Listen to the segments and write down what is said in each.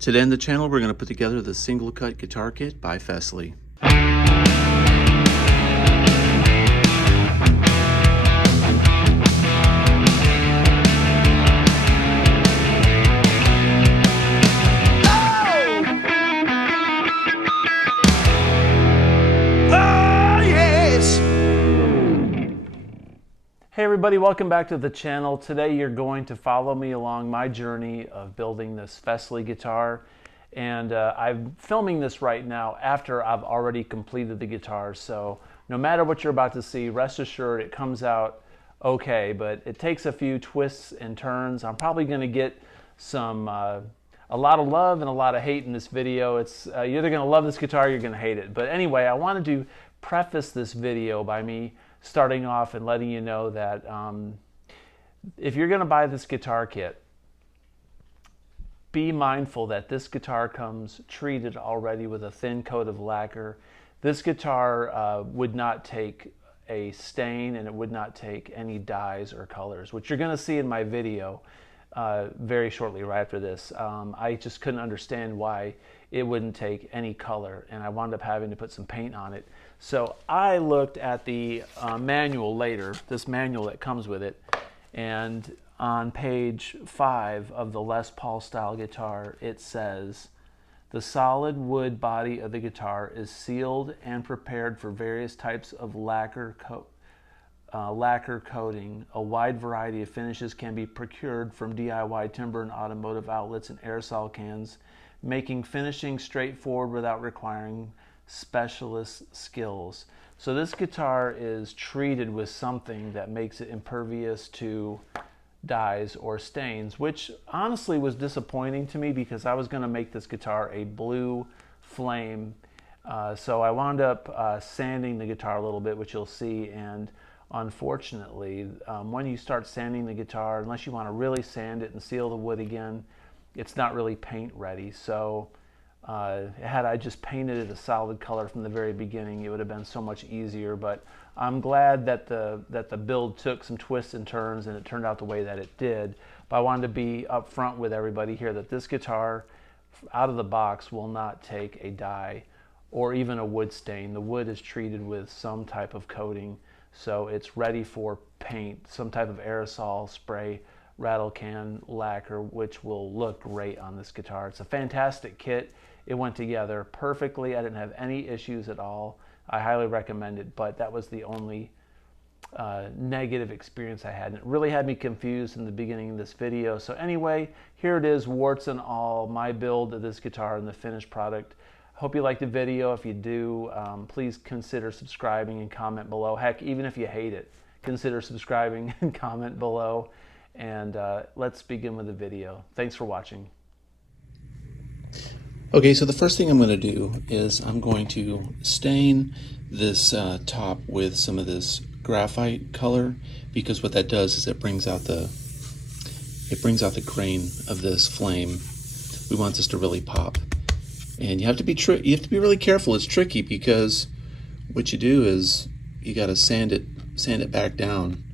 Today on the channel, we're going to put together the single cut guitar kit by Fesley. Hey everybody, welcome back to the channel. Today you're going to follow me along my journey of building this Fesley guitar. And I'm filming this right now after I've already completed the guitar. So no matter what you're about to see, rest assured it comes out okay, but it takes a few twists and turns. I'm probably going to get some a lot of love and a lot of hate in this video. It's you're either going to love this guitar or you're going to hate it. But anyway, I wanted to preface this video by me starting off and letting you know that if you're going to buy this guitar kit, be mindful that this guitar comes treated already with a thin coat of lacquer. This guitar would not take a stain, and it would not take any dyes or colors, which you're going to see in my video very shortly right after this. I just couldn't understand why it wouldn't take any color, and I wound up having to put some paint on it. So I looked at the manual later, this manual that comes with it, and on page 5 of the Les Paul style guitar, it says, "The solid wood body of the guitar is sealed and prepared for various types of lacquer coating. A wide variety of finishes can be procured from DIY timber and automotive outlets and aerosol cans, making finishing straightforward without requiring specialist skills." So this guitar is treated with something that makes it impervious to dyes or stains, which honestly was disappointing to me because I was going to make this guitar a blue flame. So I wound up sanding the guitar a little bit, which you'll see, and unfortunately, when you start sanding the guitar, unless you want to really sand it and seal the wood again, it's not really paint ready. So had I just painted it a solid color from the very beginning, it would have been so much easier. But I'm glad that the build took some twists and turns and it turned out the way that it did. But I wanted to be upfront with everybody here that this guitar out of the box will not take a dye or even a wood stain. The wood is treated with some type of coating, so it's ready for paint, some type of aerosol spray, rattle can lacquer, which will look great on this guitar. It's a fantastic kit. It went together perfectly. I didn't have any issues at all. I highly recommend it, but that was the only negative experience I had. And it really had me confused in the beginning of this video. So anyway, here it is, warts and all, my build of this guitar and the finished product. Hope you liked the video. If you do, please consider subscribing and comment below. Heck, even if you hate it, consider subscribing and comment below. And let's begin with the video. Thanks for watching. Okay, so the first thing I'm going to do is I'm going to stain this top with some of this graphite color, because what that does is it brings out the grain of this flame. We want this to really pop, and you have to be really careful. It's tricky because what you do is you got to sand it back down,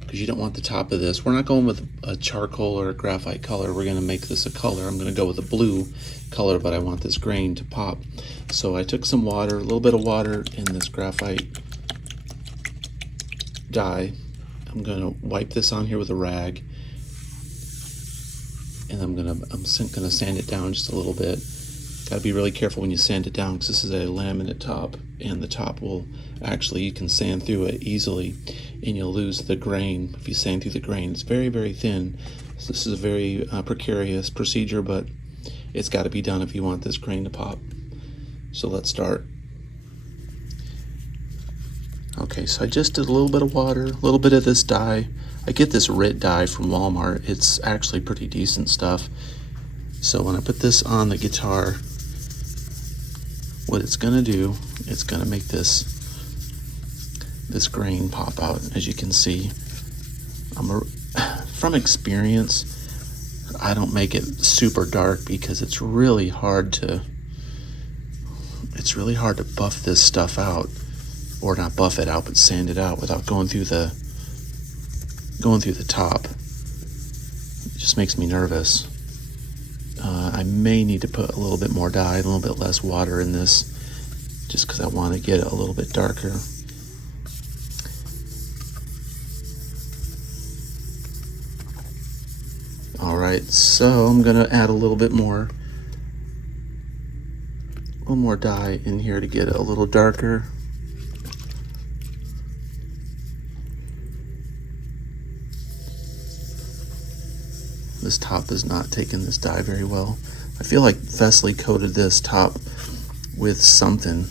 because you don't want the top of this. We're not going with a charcoal or a graphite color. We're going to make this a color. I'm going to go with a blue color, but I want this grain to pop. So I took some water, a little bit of water in this graphite dye. I'm going to wipe this on here with a rag, and I'm going to sand it down just a little bit. Got to be really careful when you sand it down, because this is a laminate top, and the top will actually, you can sand through it easily and you'll lose the grain if you sand through the grain. It's very, very thin. So this is a very precarious procedure, but it's got to be done if you want this grain to pop. So let's start. Okay, so I just did a little bit of water, a little bit of this dye. I get this RIT dye from Walmart. It's actually pretty decent stuff. So when I put this on the guitar, what it's gonna do, it's gonna make this grain pop out. As you can see, from experience, I don't make it super dark because it's really hard to buff this stuff out, or not buff it out, but sand it out without going through the top. It just makes me nervous. may need to put a little bit more dye, a little bit less water in this, just because I want to get it a little bit darker. All right, so I'm gonna add a little more dye in here to get it a little darker. This top is not taking this dye very well. I feel like Fesley coated this top with something.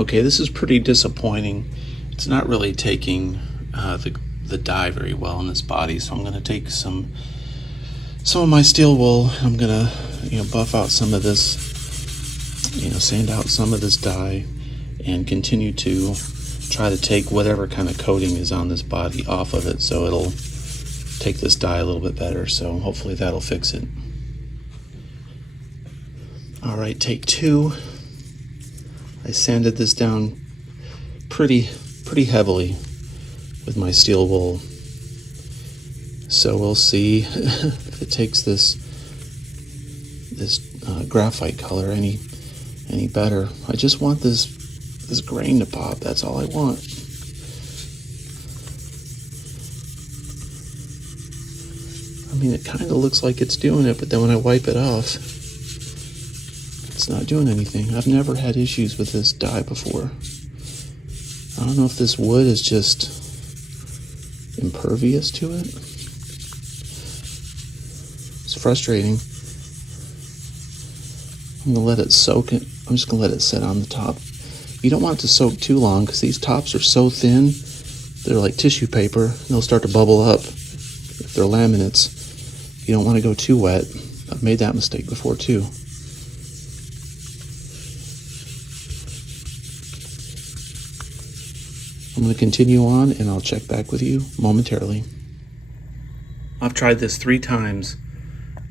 Okay, this is pretty disappointing. It's not really taking the dye very well in this body, so I'm going to take some of my steel wool. I'm going to buff out some of this, sand out some of this dye, and continue to try to take whatever kind of coating is on this body off of it, so it'll take this dye a little bit better. So hopefully that'll fix it. All right, take 2. I sanded this down pretty heavily with my steel wool. So we'll see if it takes this graphite color any better. I just want this grain to pop. That's all I want. I mean, it kind of looks like it's doing it, but then when I wipe it off, it's not doing anything. I've never had issues with this dye before. I don't know if this wood is just impervious to it. It's frustrating. I'm gonna let it soak it. I'm just gonna let it sit on the top. You don't want it to soak too long because these tops are so thin. They're like tissue paper. They'll start to bubble up if they're laminates. You don't want to go too wet. I've made that mistake before too. I'm going to continue on and I'll check back with you momentarily. I've tried this 3 times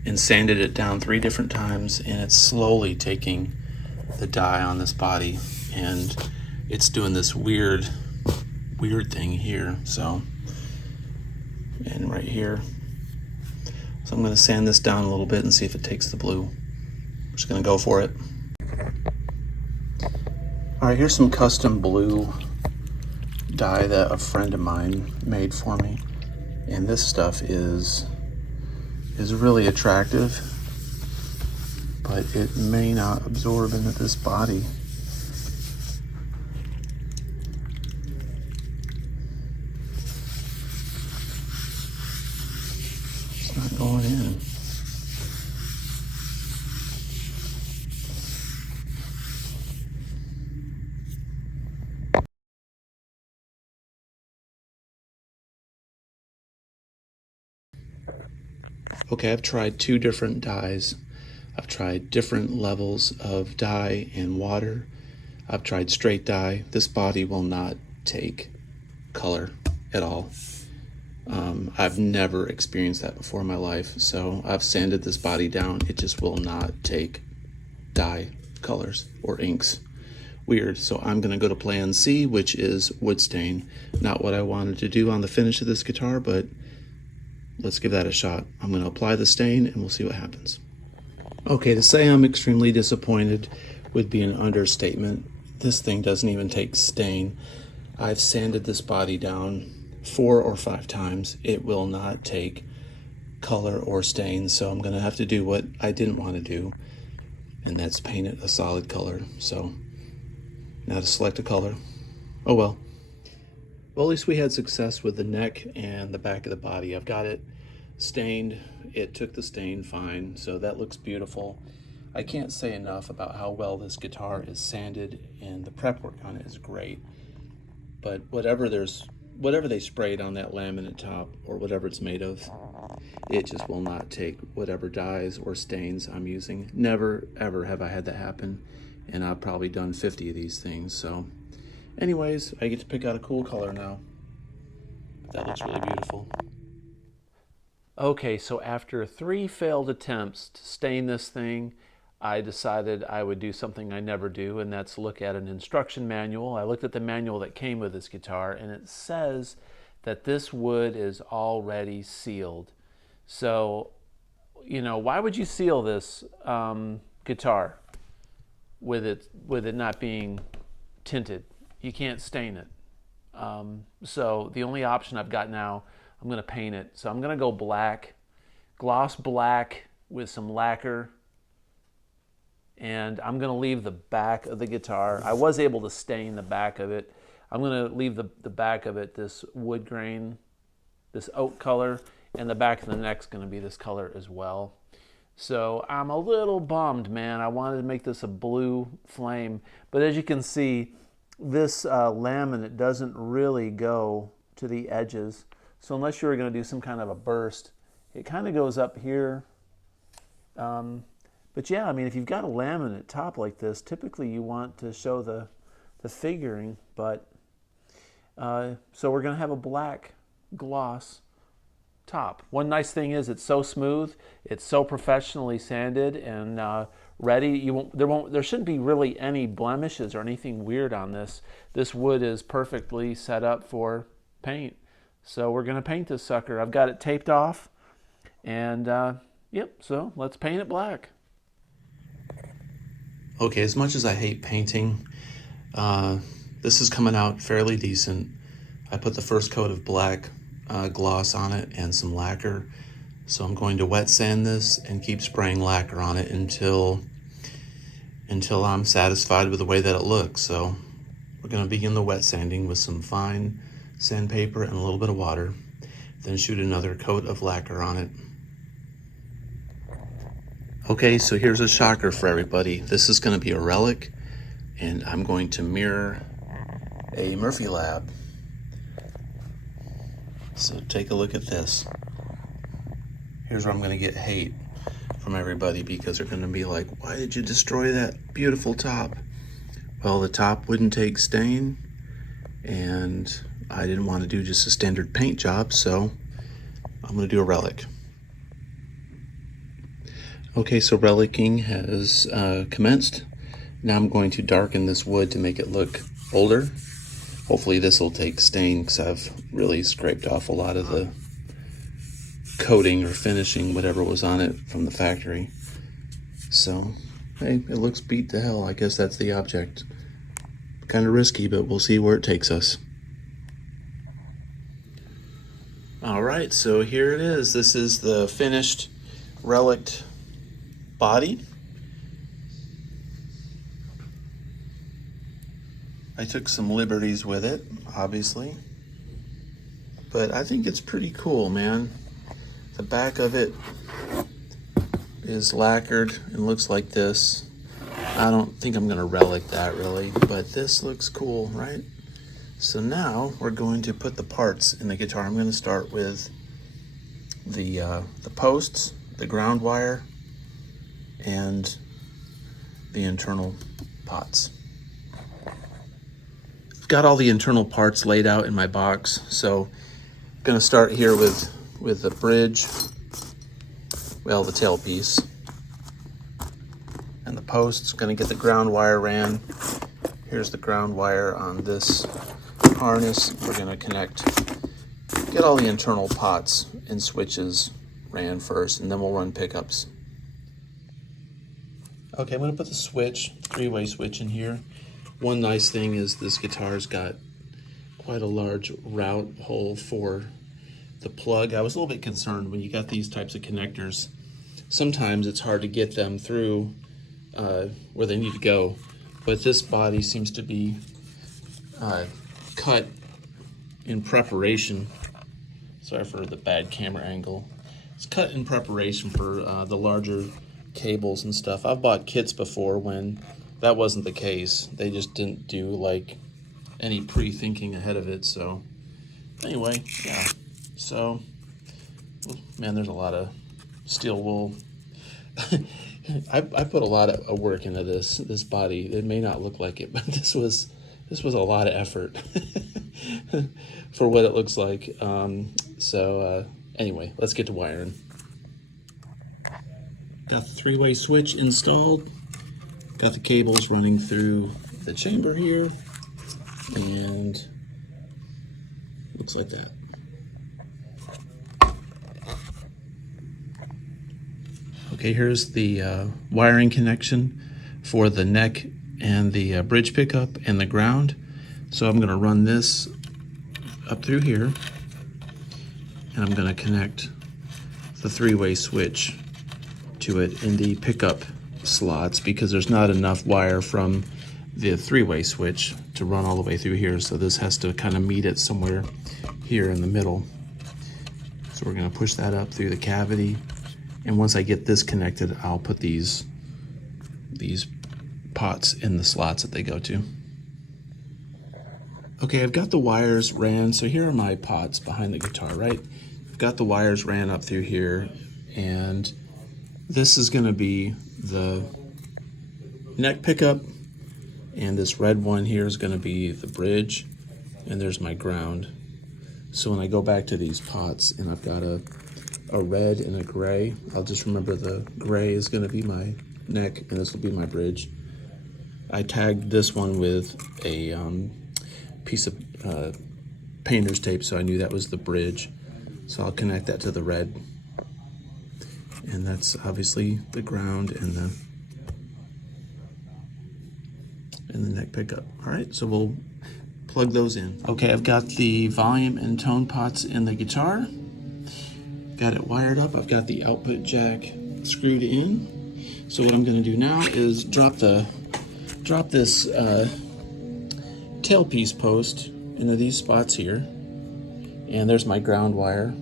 and sanded it down 3 different times, and it's slowly taking the dye on this body, and it's doing this weird thing here. So, and right here. So I'm going to sand this down a little bit and see if it takes the blue. I'm just going to go for it. All right, here's some custom blue dye that a friend of mine made for me, and this stuff is really attractive, but it may not absorb into this body. It's not going in. Okay, I've tried 2 different dyes. I've tried different levels of dye and water. I've tried straight dye. This body will not take color at all. I've never experienced that before in my life, so I've sanded this body down. It just will not take dye colors or inks. Weird. So I'm going to go to plan C, which is wood stain. Not what I wanted to do on the finish of this guitar, but let's give that a shot. I'm going to apply the stain and we'll see what happens. Okay, to say I'm extremely disappointed would be an understatement. This thing doesn't even take stain. I've sanded this body down 4 or 5 times. It will not take color or stain, so I'm going to have to do what I didn't want to do, and that's paint it a solid color. So now to select a color. Oh well. Well, at least we had success with the neck and the back of the body. I've got it stained. It took the stain fine, so that looks beautiful. I can't say enough about how well this guitar is sanded, and the prep work on it is great. But whatever they sprayed on that laminate top, or whatever it's made of, it just will not take whatever dyes or stains I'm using. Never ever have I had that happen, and I've probably done 50 of these things. So anyways, I get to pick out a cool color now. That looks really beautiful. Okay, so after 3 failed attempts to stain this thing, I decided I would do something I never do, and that's look at an instruction manual. I looked at the manual that came with this guitar, and it says that this wood is already sealed. So, you know, why would you seal this guitar with it not being tinted? You can't stain it. So the only option I've got now, I'm going to paint it. So I'm going to go black, gloss black with some lacquer, and I'm going to leave the back of the guitar. I was able to stain the back of it. I'm going to leave the back of it this wood grain, this oak color, and the back of the neck's going to be this color as well. So I'm a little bummed, man. I wanted to make this a blue flame, but as you can see, this laminate doesn't really go to the edges. So unless you were going to do some kind of a burst, it kind of goes up here. But yeah, I mean, if you've got a laminate top like this, typically you want to show the figuring. But so we're going to have a black gloss top. One nice thing is it's so smooth, it's so professionally sanded and ready. There shouldn't be really any blemishes or anything weird on this. This wood is perfectly set up for paint. So we're going to paint this sucker. I've got it taped off, and yep. So let's paint it black. Okay, as much as I hate painting, this is coming out fairly decent. I put the first coat of black gloss on it and some lacquer. So I'm going to wet sand this and keep spraying lacquer on it until I'm satisfied with the way that it looks. So we're going to begin the wet sanding with some fine sandpaper and a little bit of water, then shoot another coat of lacquer on it. Okay, so here's a shocker for everybody. This is going to be a relic, and I'm going to mirror a Murphy Lab. So take a look at this. Here's where I'm going to get hate from everybody, because they're going to be like, why did you destroy that beautiful top? Well, the top wouldn't take stain, and I didn't want to do just a standard paint job, so I'm going to do a relic. Okay, so relicking has commenced. Now I'm going to darken this wood to make it look older. Hopefully this will take stain, because I've really scraped off a lot of the coating or finishing, whatever was on it from the factory. So, hey, it looks beat to hell. I guess that's the object. Kind of risky, but we'll see where it takes us. All right, so here it is. This is the finished relic body. I took some liberties with it, obviously, but I think it's pretty cool, man. The back of it is lacquered and looks like this. I don't think I'm gonna relic that really, but this looks cool, right? So now we're going to put the parts in the guitar. I'm gonna start with the posts, the ground wire, and the internal pots. I've got all the internal parts laid out in my box, so I'm gonna start here with the bridge, well, the tailpiece, and the posts. Gonna get the ground wire ran. Here's the ground wire on this harness. We're gonna get all the internal pots and switches ran first, and then we'll run pickups. Okay, I'm gonna put the switch, three-way switch in here. One nice thing is this guitar's got quite a large route hole for the plug. I was a little bit concerned when you got these types of connectors. Sometimes it's hard to get them through where they need to go, but this body seems to be cut in preparation. Sorry for the bad camera angle. It's cut in preparation for the larger cables and stuff. I've bought kits before when that wasn't the case. They just didn't do like any pre-thinking ahead of it. So anyway, yeah. So, man, there's a lot of steel wool. I put a lot of work into this body. It may not look like it, but this was a lot of effort for what it looks like. Anyway, let's get to wiring. Got the three-way switch installed. Got the cables running through the chamber here, and looks like that. Okay, here's the wiring connection for the neck and the bridge pickup and the ground. So I'm going to run this up through here, and I'm going to connect the three-way switch to it in the pickup slots because there's not enough wire from the three-way switch to run all the way through here. So this has to kind of meet it somewhere here in the middle. So we're going to push that up through the cavity. And once I get this connected, I'll put these pots in the slots that they go to. Okay, I've got the wires ran. So here are my pots behind the guitar, right? I've got the wires ran up through here, and this is going to be the neck pickup, and this red one here is going to be the bridge, and there's my ground. So when I go back to these pots and I've got a red and a gray, I'll just remember the gray is going to be my neck and this will be my bridge. I tagged this one with a piece of painter's tape, so I knew that was the bridge. So I'll connect that to the red, and that's obviously the ground and the neck pickup. All right, so we'll plug those in. Okay, I've got the volume and tone pots in the guitar. Got it wired up. I've got the output jack screwed in. So what I'm going to do now is drop this tailpiece post into these spots here. And there's my ground wire.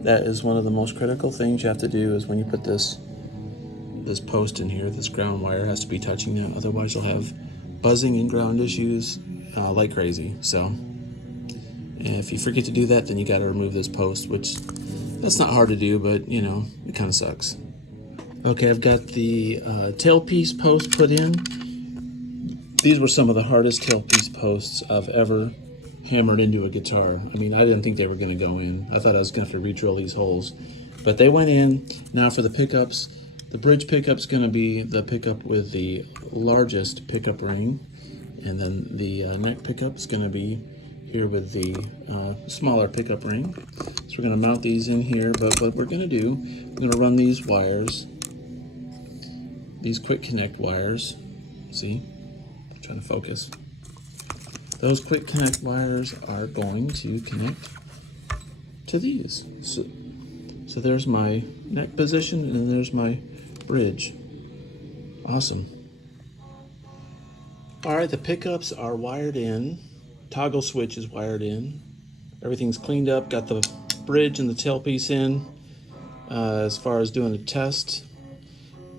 That is one of the most critical things you have to do is when you put this post in here, this ground wire has to be touching that. Otherwise you'll have buzzing and ground issues like crazy. So if you forget to do that, then you got to remove this post, which that's not hard to do, but you know, it kind of sucks. Okay, I've got the tailpiece post put in. These were some of the hardest tailpiece posts I've ever hammered into a guitar. I mean, I didn't think they were going to go in. I thought I was going to have to re-drill these holes, but they went in. Now for the pickups, the bridge pickup's going to be the pickup with the largest pickup ring, and then the neck pickup's going to be here with the smaller pickup ring. So we're going to mount these in here, but what we're going to do, we're going to run these wires, these quick connect wires. See, I'm trying to focus. Those quick connect wires are going to connect to these. So there's my neck position and there's my bridge. Awesome. All right, the pickups are wired in. Toggle switch is wired in. Everything's cleaned up. Got the bridge and the tailpiece in. As far as doing a test,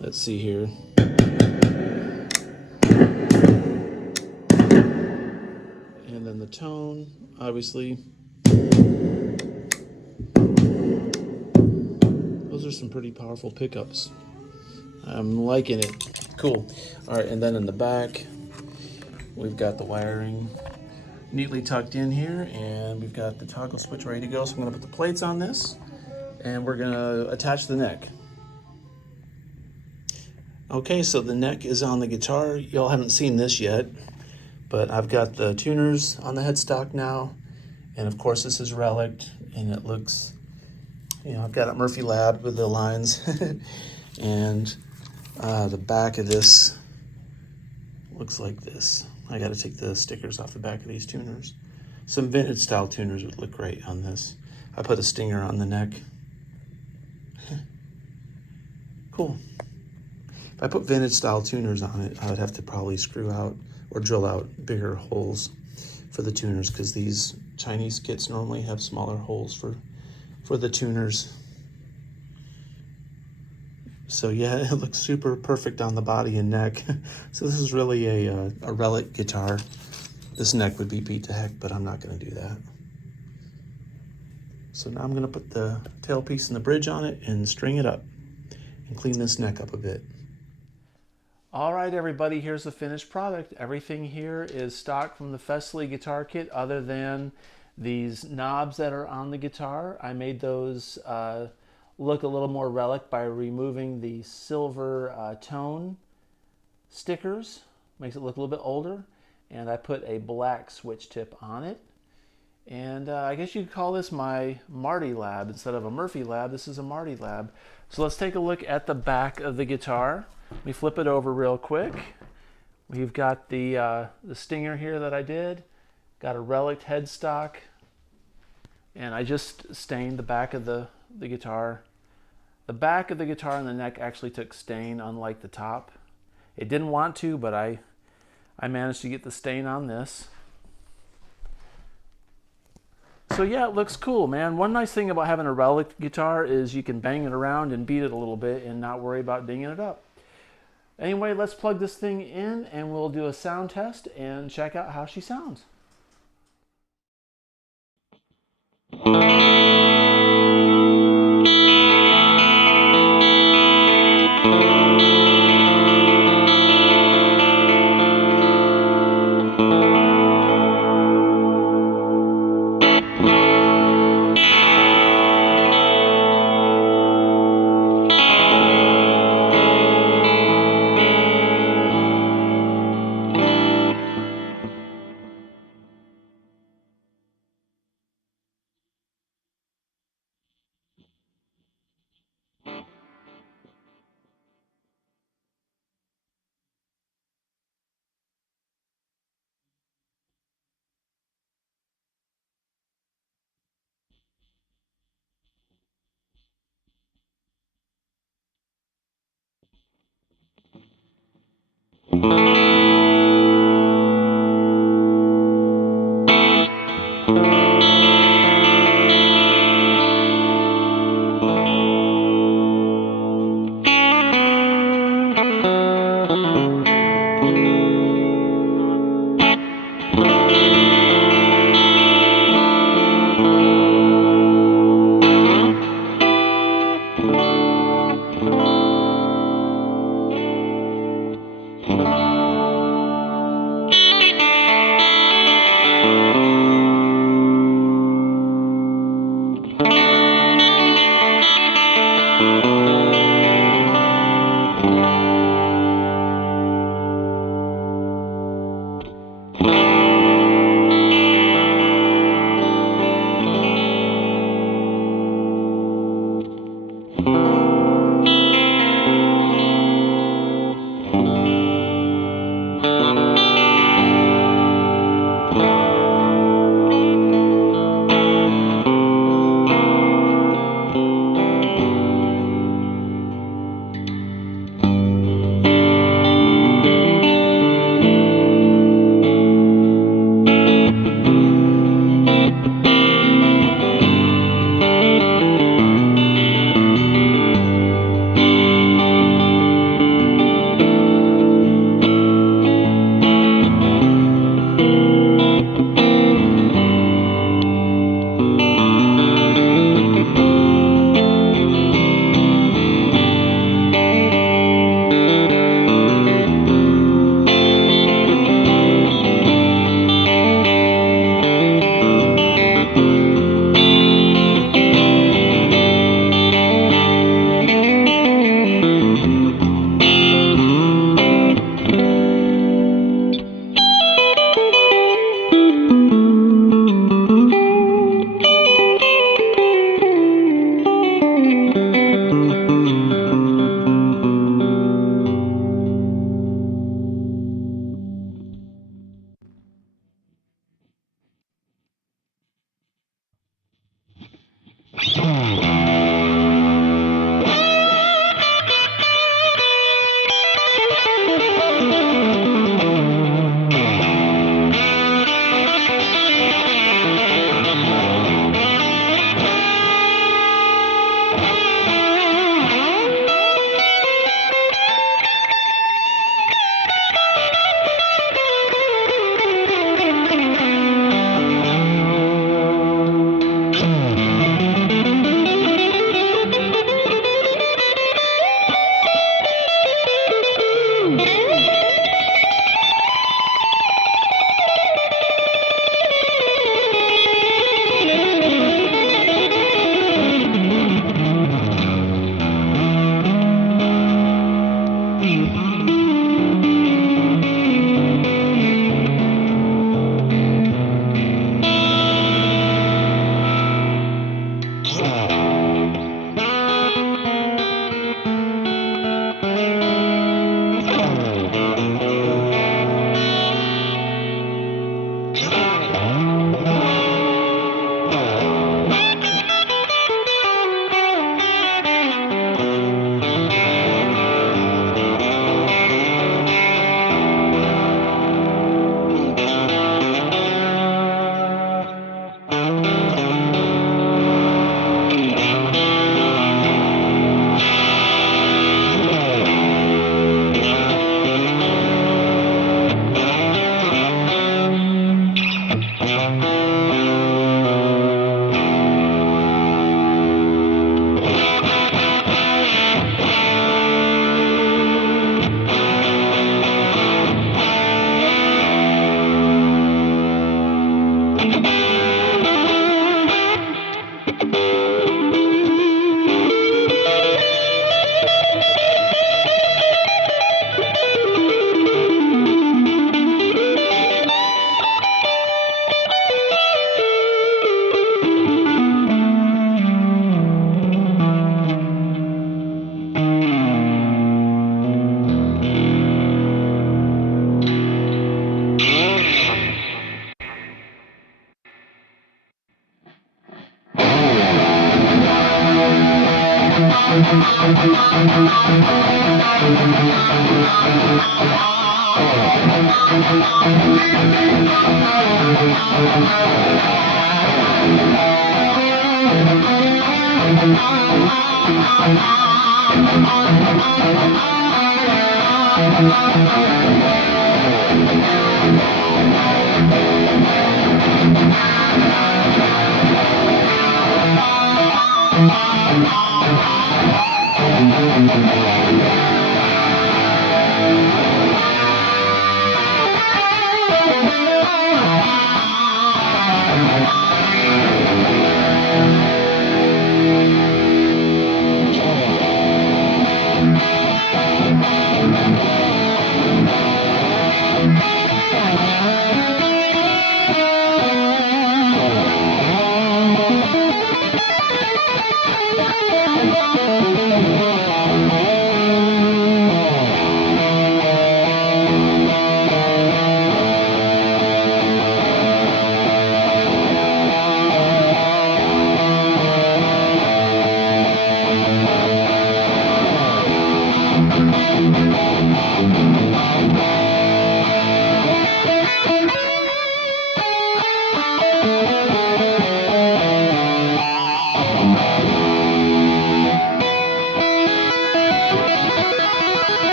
let's see here. And then the tone, obviously. Those are some pretty powerful pickups. I'm liking it. Cool. All right, and then in the back, we've got the wiring neatly tucked in here, and we've got the toggle switch ready to go. So I'm going to put the plates on this, and we're going to attach the neck. Okay, so the neck is on the guitar. Y'all haven't seen this yet, but I've got the tuners on the headstock now, and of course this is relic, and it looks, you know, I've got it Murphy Lab with the lines, and the back of this looks like this. I got to take the stickers off the back of these tuners. Some vintage style tuners would look great on this. I put a stinger on the neck. Cool. If I put vintage style tuners on it, I would have to probably screw out or drill out bigger holes for the tuners, because these Chinese kits normally have smaller holes for the tuners. So yeah, it looks super perfect on the body and neck. So this is really a relic guitar. This neck would be beat to heck, but I'm not going to do that. So now I'm going to put the tailpiece and the bridge on it and string it up and clean this neck up a bit. All right, everybody, here's the finished product. Everything here is stock from the Fesley guitar kit other than these knobs that are on the guitar. I made those look a little more relic by removing the silver tone stickers. Makes it look a little bit older. And I put a black switch tip on it. And I guess you could call this my Marty lab. Instead of a Murphy lab, this is a Marty lab. So let's take a look at the back of the guitar. Let me flip it over real quick. We've got the stinger here that I did. Got a relic headstock. And I just stained the back of the guitar. The back of the guitar and the neck actually took stain, unlike the top. It didn't want to, but I managed to get the stain on this. So yeah, it looks cool, man. One nice thing about having a relic guitar is you can bang it around and beat it a little bit and not worry about dinging it up. Anyway, let's plug this thing in and we'll do a sound test and check out how she sounds.